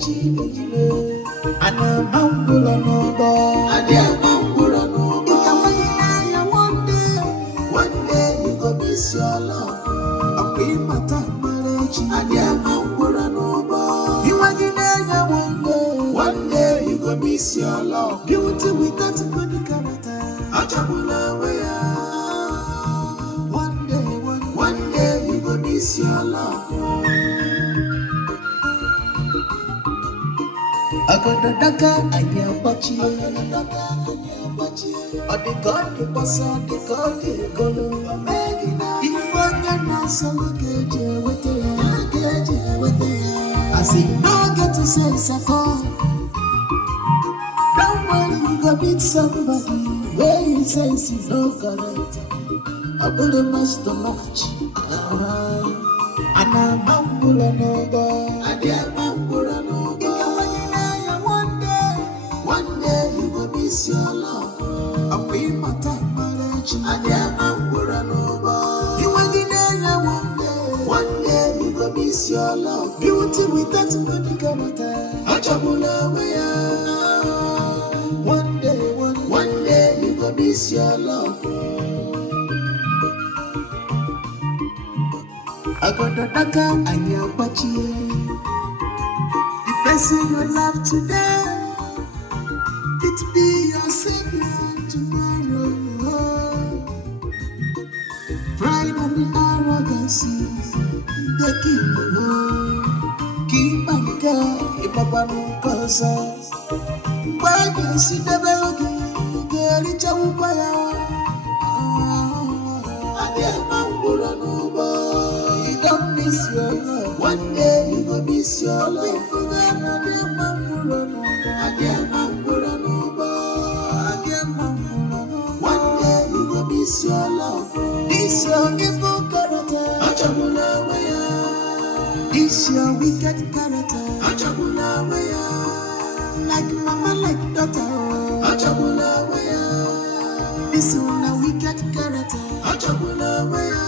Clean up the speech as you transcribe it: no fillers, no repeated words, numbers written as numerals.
And a mambula no door, and a mambula no door. One day you go miss your love. A queen mata marriage, and a mambula no door. You are in one day you go miss your love. Beauty without good character. Achabula way. One day you go miss your love. I got the dagger and your butchie. Or the god, the boss, or the god, the golo. If I get now, so look at you with I say, no get to say it's all. Don't worry, you go meet somebody. Where you say it's no correct. I wouldn't much too much. And I'm mambula no go. And I'm mambula no go. One day you go miss your love. I feel my time marriage. And I'm mambula no go. You will deny one day you go miss your love. Beauty without good character. Achabula way. One day you go miss your love. I got the dagger and your butchie. The person you love today, it be your savior tomorrow. Pride and arrogancy, they kill you. Keep my girl, if I want to cause us. Why do you see the belly? Get it out of fire. I am a no boy. You don't miss your love. One day you go miss your love. I am a no boy. One day you go miss your love. This your evil character. Achabula way. This your wicked character. Achabula way. Like mama, like daughter. Achabula way. This one a wicked character. Achabula way.